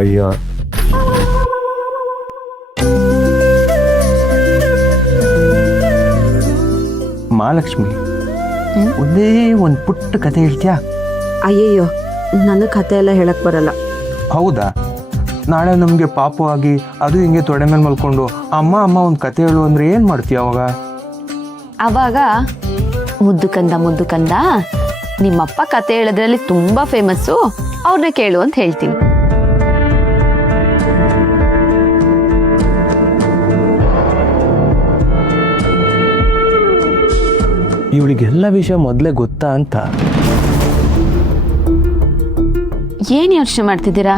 ಅಯ್ಯೋ ಮಹಾಲಕ್ಷ್ಮಿ, ಒಂದೇ ಒಂದು ಪುಟ್ಟ ಕತೆ ಹೇಳ್ತೀಯಾ? ಅಯ್ಯಯ್ಯೋ, ನನ್ನ ಕತೆ ಎಲ್ಲ ಹೇಳಕ್ ಬರಲ್ಲ. ಹೌದಾ? ನಾಳೆ ನಮಗೆ ಪಾಪು ಆಗಿ ಅದು ಹಿಂಗೆ ತೊಡೆ ಮೇಲೆ ಮಲ್ಕೊಂಡು ಅಮ್ಮ ಅಮ್ಮ ಒಂದು ಕತೆ ಹೇಳು ಅಂದ್ರೆ ಏನು ಮಾಡ್ತೀಯ ಅವಾಗ? ಅವಾಗ ಮುದ್ದು ಕಂದ ನಿಮ್ಮಪ್ಪ ಕತೆ ಹೇಳೋದ್ರಲ್ಲಿ ತುಂಬಾ ಫೇಮಸ್ಸು, ಅವ್ರನ್ನ ಕೇಳು ಅಂತ ಹೇಳ್ತೀನಿ. ಇವಳಿಗೆಲ್ಲ ವಿಷಯ ಮೊದಲೇ ಗೊತ್ತಾ ಅಂತ. ಏನ್ ಯೋಚನೆ ಮಾಡ್ತಿದ್ದೀರಾ?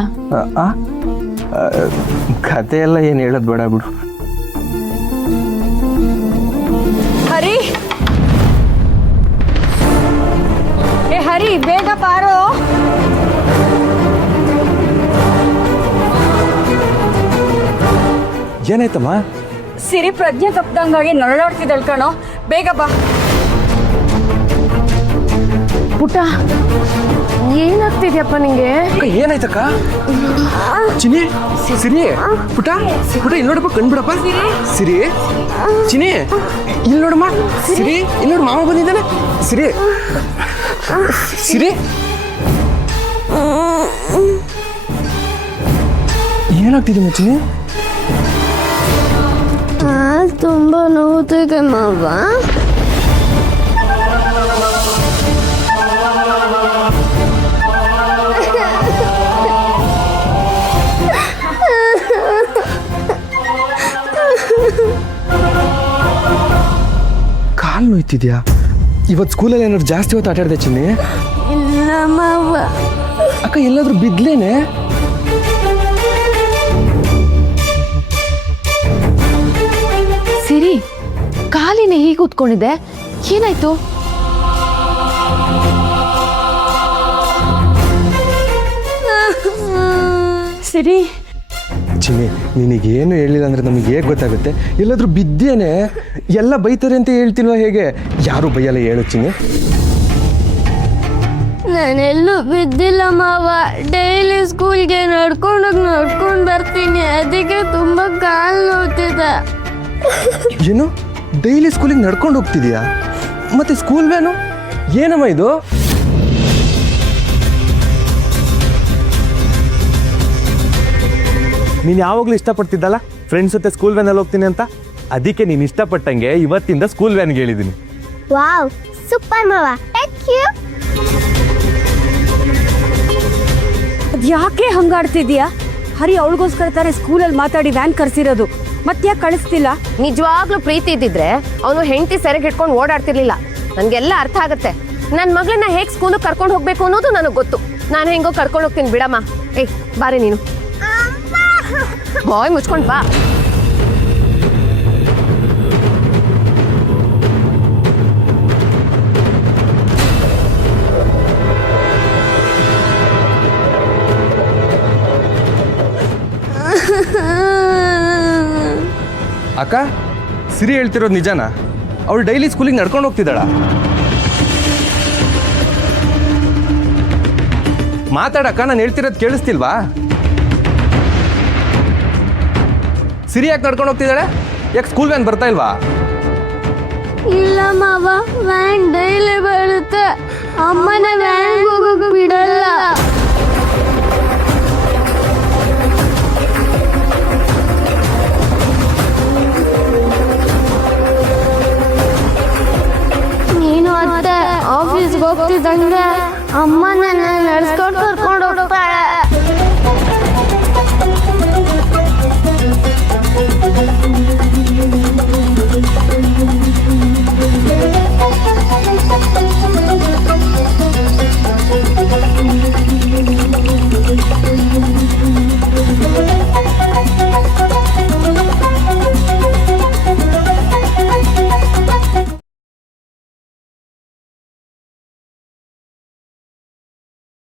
ಕತೆ ಎಲ್ಲ ಏನು ಹೇಳೋದು ಬೇಡ ಬಿಡು. ಹರಿ, ಏ ಹರಿ, ಬೇಗ ಬಾರೋ. ಏನಾಯ್ತಮ್ಮ? ಸಿರಿ ಪ್ರಜ್ಞೆ ತಪ್ಪದಂಗಾಗಿ ನರಳಾಡ್ತಿದ್ದಳು ಕಣೋ, ಬೇಗ ಬಾ. ಪುಟ್ಟ, ಏನಾಗ್ತಿದ್ಯಪ್ಪ ನಿಂಗೆ? ಏನಾಯ್ತಕ್ಕ? ಚಿನಿ, ಸಿರಿ, ಪುಟ ಇಲ್ಲಿ ನೋಡಪ್ಪ, ಕಣ್ಬಿಡಪ್ಪ. ಸಿರಿ, ಚಿನಿ ಇಲ್ಲಿ ನೋಡಮ್ಮ. ಸಿರಿ ಇಲ್ಲಿ ನೋಡು, ಮಾವ ಬಂದಿದ್ದಾನೆ. ಸಿರಿ, ಸಿರಿ, ಏನಾಗ್ತಿದೆ ಚಿನಿ? ತುಂಬಾ ನೋವುತ್ತಿದೆ ಮಾವ. ಕಾಲು ನೋಯ್ತಿದ್ಯಾ? ಇವತ್ತು ಸ್ಕೂಲಲ್ಲಿ ಏನಾದ್ರು ಜಾಸ್ತಿ ಹೊತ್ತು ಆಟ ಆಡಿದೆ ಚಿನ್ನಿ? ಇಲ್ಲ ಮಾವ. ಅಕ್ಕ ಎಲ್ಲಾದ್ರೂ ಬಿದ್ಲೇನೆ? ಸಿರಿ, ಕಾಲಿನ ಹೀಗೆ ಕೂತ್ಕೊಂಡಿದೆ, ಏನಾಯ್ತು? ಸಿರಿ, ಚಿನ್ನಿ, ನಿನಗೇನು ಹೇಳಿಲ್ಲ ಅಂದ್ರೆ ನಮಗೆ ಹೇಗೆ ಗೊತ್ತಾಗುತ್ತೆ? ಎಲ್ಲಾದ್ರೂ ಬಿದ್ದೇನೆ? ಎಲ್ಲ ಬೈತಾರೆ ಅಂತ ಹೇಳ್ತಿಲ್ವಾ? ಹೇಗೆ ಯಾರು ಬೈಯಲ್ಲ ಹೇಳು ಚಿನ್ನಿ. ನಾನೆಲ್ಲೂ ಬಿದ್ದಿಲ್ಲ ಮಾವ. ಡೈಲಿ ಸ್ಕೂಲ್ಗೆ ನಡ್ಕೊಂಡು ಬರ್ತೀನಿ, ಅದಕ್ಕೆ ತುಂಬಾ ಕಾಲು ನೋವ್ತಿದೆ. ಏನು, ಡೈಲಿ ಸ್ಕೂಲಿಗೆ ನಡ್ಕೊಂಡು ಹೋಗ್ತಿದ್ಯಾ? ಮತ್ತೆ ಸ್ಕೂಲ್ ವ್ಯಾನು ಏನಮ್ಮ ಇದು? ನೀನು ಯಾವಾಗಲೂ ಇಷ್ಟಪಡ್ತಿದ್ದಲ್ಲ ಫ್ರೆಂಡ್ಸ್ ಜೊತೆ ಸ್ಕೂಲ್ ವ್ಯಾನಲ್ಲಿ ಹೋಗ್ತೀನಿ ಅಂತ, ಅದಕ್ಕೆ ನೀನು ಇಷ್ಟಪಟ್ಟಂಗೆ ಇವತ್ತಿಂದ ಸ್ಕೂಲ್ ವ್ಯಾನ್ಗೆ ಹೇಳಿದ್ದೀನಿ. ವಾವ್, ಸೂಪರ್ ಮಾವ, ಥ್ಯಾಂಕ್ ಯು. ಅದ್ಯಾಕೆ ಹಂಗಾಡ್ತಿದ್ಯಾ? ಹರಿ ಅವಳಿಗೋಸ್ಕರ ತಾನೇ ಸ್ಕೂಲಲ್ಲಿ ಮಾತಾಡಿ ವ್ಯಾನ್ ಕರ್ಸಿರೋದು, ಮತ್ತ್ಯಾಕೆ ಕಳಿಸ್ತಿಲ್ಲ? ನಿಜವಾಗ್ಲೂ ಪ್ರೀತಿ ಇದ್ದಿದ್ರೆ ಅವನು ಹೆಂಡತಿ ಸೆರೆಗೆ ಇಟ್ಕೊಂಡು ಓಡಾಡ್ತಿರ್ಲಿಲ್ಲ. ನನ್ಗೆಲ್ಲ ಅರ್ಥ ಆಗುತ್ತೆ. ನನ್ನ ಮಗಳನ್ನ ಹೇಗೆ ಸ್ಕೂಲಿಗೆ ಕರ್ಕೊಂಡು ಹೋಗ್ಬೇಕು ಅನ್ನೋದು ನನಗೆ ಗೊತ್ತು. ನಾನು ಹೆಂಗೋ ಕರ್ಕೊಂಡು ಹೋಗ್ತೀನಿ ಬಿಡಮ್ಮ. ಏಯ್ ಬಾರಿ ನೀನು, ಬಾಯ್ ಮುಚ್ಕೊಂಡು ಬಾ. ಅಕ್ಕ, ಸಿರಿ ಹೇಳ್ತಿರೋದು ನಿಜನಾ? ಅವಳು ಡೈಲಿ ಸ್ಕೂಲಿಗೆ ನಡ್ಕೊಂಡು ಹೋಗ್ತಿದ್ದಾಳ? ಮಾತಾಡಕ್ಕ, ನಾನು ಹೇಳ್ತಿರೋದು ಕೇಳಿಸ್ತಿಲ್ವಾ? ಸಿರಿ ಯಾಕೆ ನಡ್ಕೊಂಡು ಹೋಗ್ತಿದ್ದಾಳೆ? ಯಾಕೆ ಸ್ಕೂಲ್ ವ್ಯಾನ್ ಬರ್ತಾ ಇಲ್ವಾ? ಇಲ್ಲ ಮಾವ, ವ್ಯಾನ್ ಡೈಲಿ ಬರುತ್ತೆ. ಅಮ್ಮನ ವ್ಯಾನ್ ಹೋಗಕ್ಕೆ ಬಿಡಲ್ಲ. ನೀನು ಅತ್ತೆ ಆಫೀಸ್ಗೆ ಹೋಗ್ತಿದ್ದಂಗೆ ಅಮ್ಮ ನನ್ನ ನಡೆಸ್ಕೊಂಡು ಕರ್ಕೊಂಡು ಹೋಗ್ತಾಳೆ.